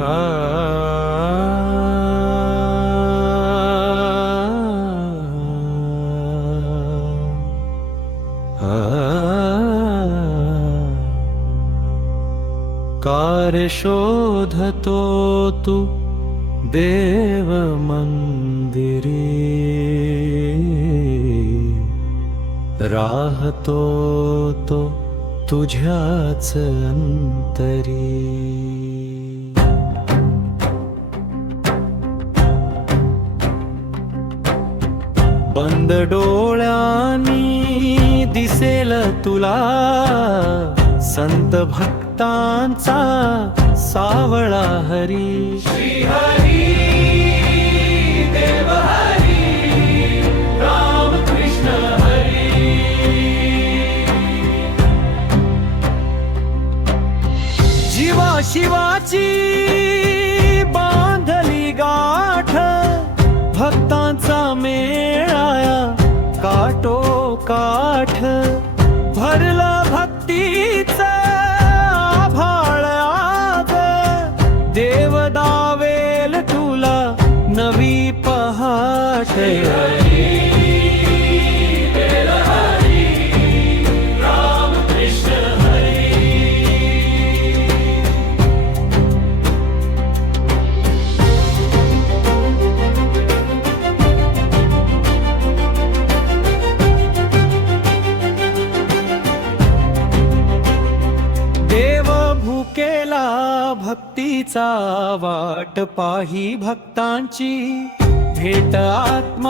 का कार्य शोधतो तू देव मंदिरी, राहतो तो तुझ्याच अंतरी. बंद डोळ्यांनी दिसेल तुला संत भक्तांचा सावळा हरी. श्री हरी देव हरी राम कृष्ण हरी. जीवा शिवाची बांधली गाठ, भक्तांचा मेळाया काठो काठ. भरला भक्तीचा आभाळ आज, देव दावेल तुला नवी पहाट. केला भक्तीचा वाट पाही भक्तांची भेट आत्मा